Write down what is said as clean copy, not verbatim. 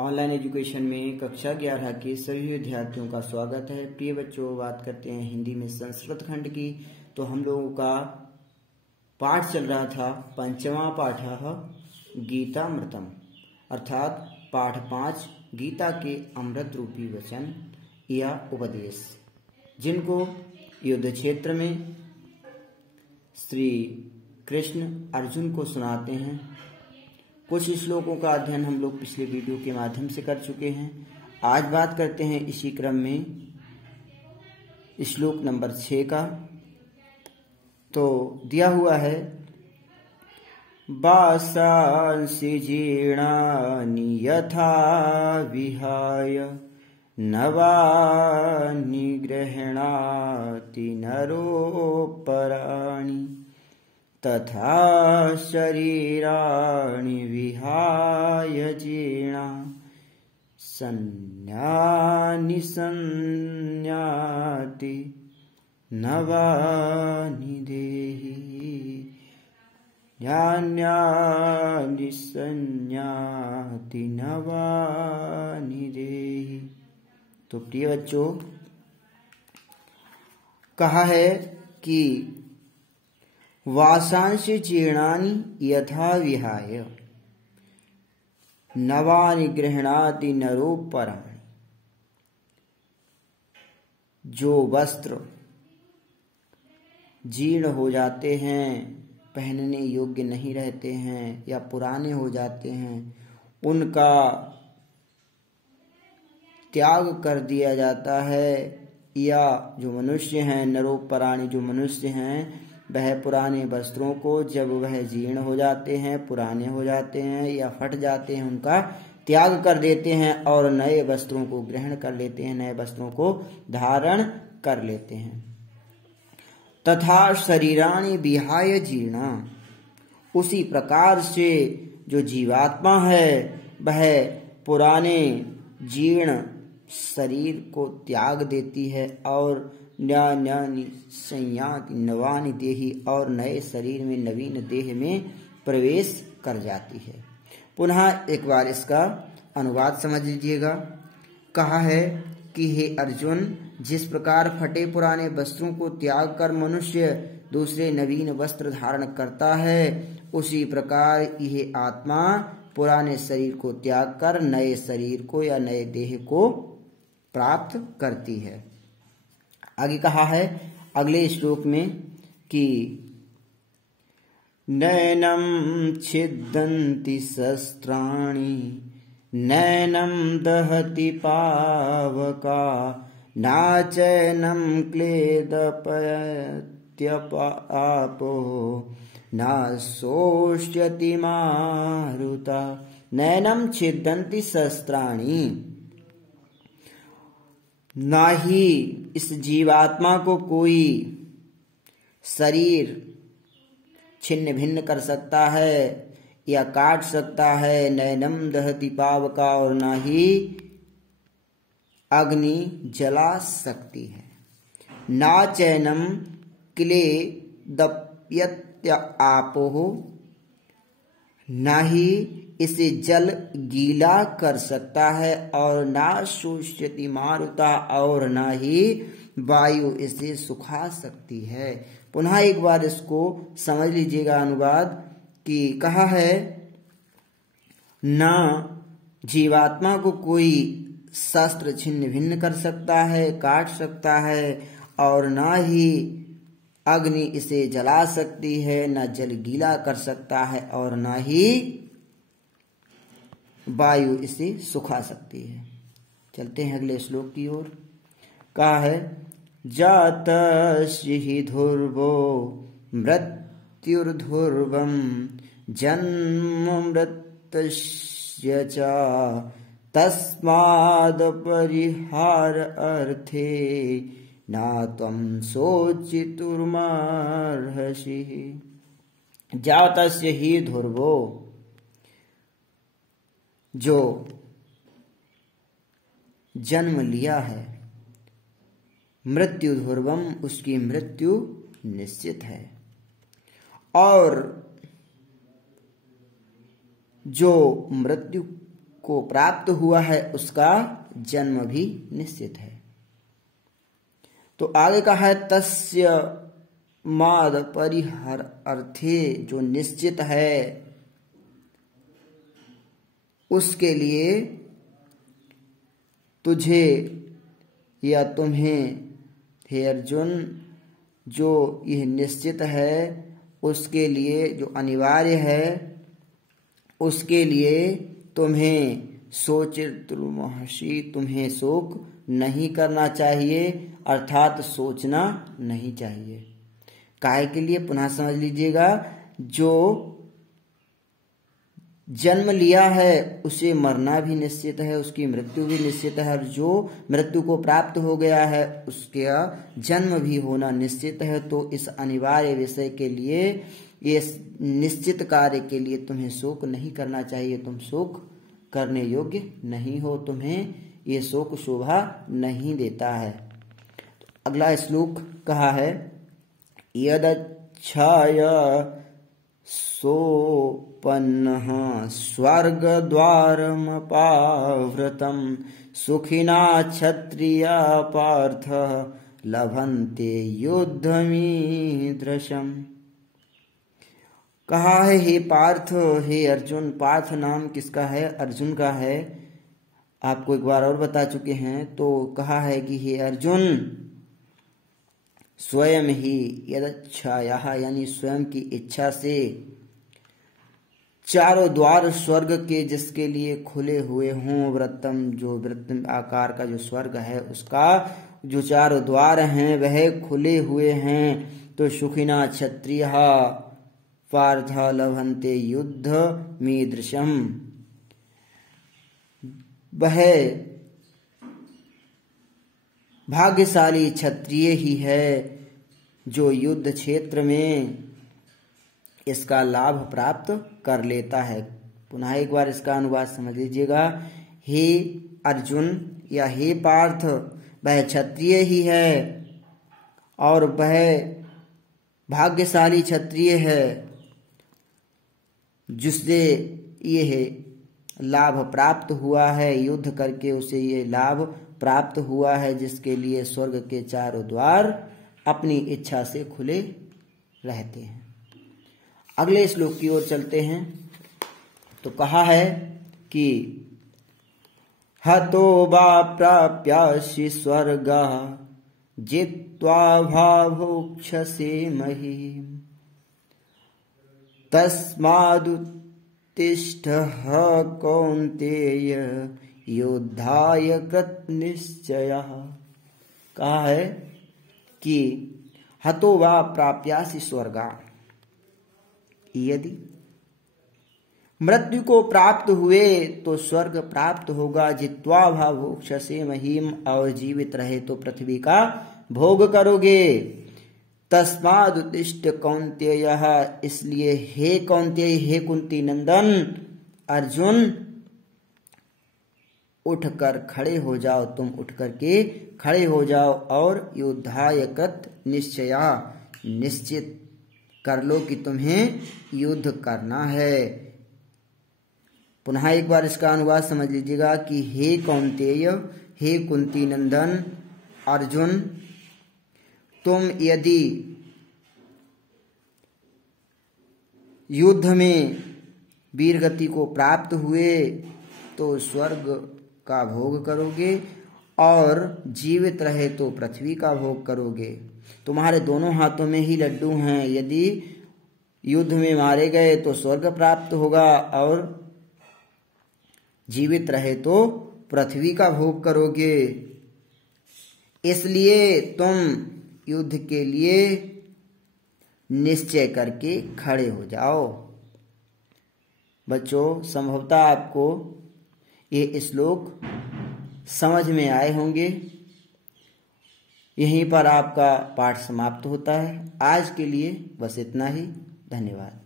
Online education में कक्षा 11 के सभी विद्यार्थियों का स्वागत है। प्रिय बच्चों, बात करते हैं हिंदी में संस्कृत खंड की। तो हम लोगों का पाठ चल रहा था पंचमा पाठ गीतामृतम, अर्थात पाठ 5 गीता के अमृत रूपी वचन या उपदेश, जिनको युद्ध क्षेत्र में श्री कृष्ण अर्जुन को सुनाते हैं। कुछ श्लोकों का अध्ययन हम लोग पिछले वीडियो के माध्यम से कर चुके हैं। आज बात करते हैं इसी क्रम में श्लोक नंबर 6 का। तो दिया हुआ है, वासांसि जीर्णानि यथा विहाय नवानि गृह्णाति नरोपराणि तथा शरीराणि विहाय जीर्णा सन्यानि संयाति नवानि देहि यान्यानि संयाति नवानि देहि। तो प्रिय बच्चों, कहा है कि वासांसि जीर्णानि यथा विहाय नवानि गृह्णाति नरोपराणि। जो वस्त्र जीर्ण हो जाते हैं, पहनने योग्य नहीं रहते हैं या पुराने हो जाते हैं, उनका त्याग कर दिया जाता है। या जो मनुष्य हैं, नरोपराणि जो मनुष्य हैं, वह पुराने वस्त्रों को जब वह जीर्ण हो जाते हैं, पुराने हो जाते हैं या फट जाते हैं, उनका त्याग कर देते हैं और नए वस्त्रों को ग्रहण कर लेते हैं, नए वस्त्रों को धारण कर लेते हैं। तथा शरीराणि विहाय जीर्णा, उसी प्रकार से जो जीवात्मा है वह पुराने जीर्ण शरीर को त्याग देती है और न्यानि संयाति नवानि देहि, और नए शरीर में, नवीन देह में प्रवेश कर जाती है। पुनः एक बार इसका अनुवाद समझ लीजिएगा। कहा है कि हे अर्जुन, जिस प्रकार फटे पुराने वस्त्रों को त्याग कर मनुष्य दूसरे नवीन वस्त्र धारण करता है, उसी प्रकार यह आत्मा पुराने शरीर को त्याग कर नए शरीर को या नए देह को प्राप्त करती है। आगे कहा है अगले श्लोक में कि नैनम छिद्दन्ति शस्त्राणि नैनम दहति पावका नाचैनम क्लेदपयत्यपापो न शोष्यति मारुता। नैनम छिद्दन्ति शस्त्राणि, ना ही इस जीवात्मा को कोई शरीर छिन्न भिन्न कर सकता है या काट सकता है। नैनम दहति पावका, और ना ही अग्नि जला सकती है। ना चैनम क्लेदप्यत्य आपोह, ना ही इसे जल गीला कर सकता है, और ना शोष्यति मारुता, और ना ही वायु इसे सुखा सकती है। पुनः एक बार इसको समझ लीजिएगा अनुवाद कि कहा है, ना जीवात्मा को कोई शस्त्र छिन्न भिन्न कर सकता है, काट सकता है, और ना ही अग्नि इसे जला सकती है, ना जल गीला कर सकता है, और ना ही वायु इसे सुखा सकती है। चलते हैं अगले श्लोक की ओर। कहा है, जातस्य हि ध्रुवो मृत्युर्ध्रुवम् जन्म मृतस्य च तस्माद् परिहार अर्थे ना त्वं शोचितुमर्हसि। जातस्य हि ध्रुवो, जो जन्म लिया है, मृत्यु ध्रुवम, उसकी मृत्यु निश्चित है। और जो मृत्यु को प्राप्त हुआ है उसका जन्म भी निश्चित है। तो आगे कहा है तस्य माद परिहर अर्थे, जो निश्चित है उसके लिए तुझे या तुम्हें हे अर्जुन, जो यह निश्चित है उसके लिए, जो अनिवार्य है उसके लिए तुम्हें शोचिर्तुर्महर्षि, तुम्हें शोक नहीं करना चाहिए, अर्थात सोचना नहीं चाहिए। काहे के लिए, पुनः समझ लीजिएगा। जो जन्म लिया है उसे मरना भी निश्चित है, उसकी मृत्यु भी निश्चित है, और जो मृत्यु को प्राप्त हो गया है उसका जन्म भी होना निश्चित है। तो इस अनिवार्य विषय के लिए, ये निश्चित कार्य के लिए तुम्हें शोक नहीं करना चाहिए। तुम शोक करने योग्य नहीं हो, तुम्हें ये शोक शोभा नहीं देता है। अगला श्लोक कहा है यदच्छाय सोपन्नः स्वर्गद्वारमपावृतं सुखिना क्षत्रिया पार्थ लभन्ते युद्धमीदृशम्। कहा है हे पार्थ, हे अर्जुन। पार्थ नाम किसका है? अर्जुन का है। आपको एक बार और बता चुके हैं। तो कहा है कि हे अर्जुन, स्वयं ही यदच्छायाः यानी स्वयं की इच्छा से चारों द्वार स्वर्ग के जिसके लिए खुले हुए हों, वृत्तम जो वृत्त आकार का जो स्वर्ग है उसका जो चारों द्वार हैं वह खुले हुए हैं। तो सुखिना क्षत्रियः पार्थ लभन्ते युद्ध मीदृशम्। वह भाग्यशाली क्षत्रिय ही है जो युद्ध क्षेत्र में इसका लाभ प्राप्त कर लेता है। पुनः एक बार इसका अनुवाद समझ लीजिएगा। हे अर्जुन या हे पार्थ, वह क्षत्रिय ही है और वह भाग्यशाली क्षत्रिय है जिससे यह लाभ प्राप्त हुआ है, युद्ध करके उसे ये लाभ प्राप्त हुआ है, जिसके लिए स्वर्ग के चारों द्वार अपनी इच्छा से खुले रहते हैं। अगले श्लोक की ओर चलते हैं। तो कहा है कि हतो वा प्राप्यासि स्वर्गः जित्वा भावोक्षसे महीम् तस्मादुत्तिष्ठ कौन्तेय युद्धाय कृतनिश्चयः। कहा है कि हतो वा प्राप्यासि स्वर्गा, यदि मृत्यु को प्राप्त हुए तो स्वर्ग प्राप्त होगा। जित्वा भावोक्षसे महीम, और जीवित रहे तो पृथ्वी का भोग करोगे। तस्माद् उत्तिष्ठ कौन्तेयः, इसलिए हे कौन्तेय, हे कुंती नंदन अर्जुन, उठकर खड़े हो जाओ। तुम उठ करके खड़े हो जाओ और युद्धाय कृत निश्चया, निश्चित कर लो कि तुम्हें युद्ध करना है। पुनः एक बार इसका अनुवाद समझ लीजिएगा कि हे कौन्तेय, हे कुंती नंदन अर्जुन, तुम यदि युद्ध में वीरगति को प्राप्त हुए तो स्वर्ग का भोग करोगे और जीवित रहे तो पृथ्वी का भोग करोगे। तुम्हारे दोनों हाथों में ही लड्डू हैं। यदि युद्ध में मारे गए तो स्वर्ग प्राप्त होगा और जीवित रहे तो पृथ्वी का भोग करोगे। इसलिए तुम युद्ध के लिए निश्चय करके खड़े हो जाओ। बच्चों, संभवतः आपको ये श्लोक समझ में आए होंगे। यहीं पर आपका पाठ समाप्त होता है। आज के लिए बस इतना ही। धन्यवाद।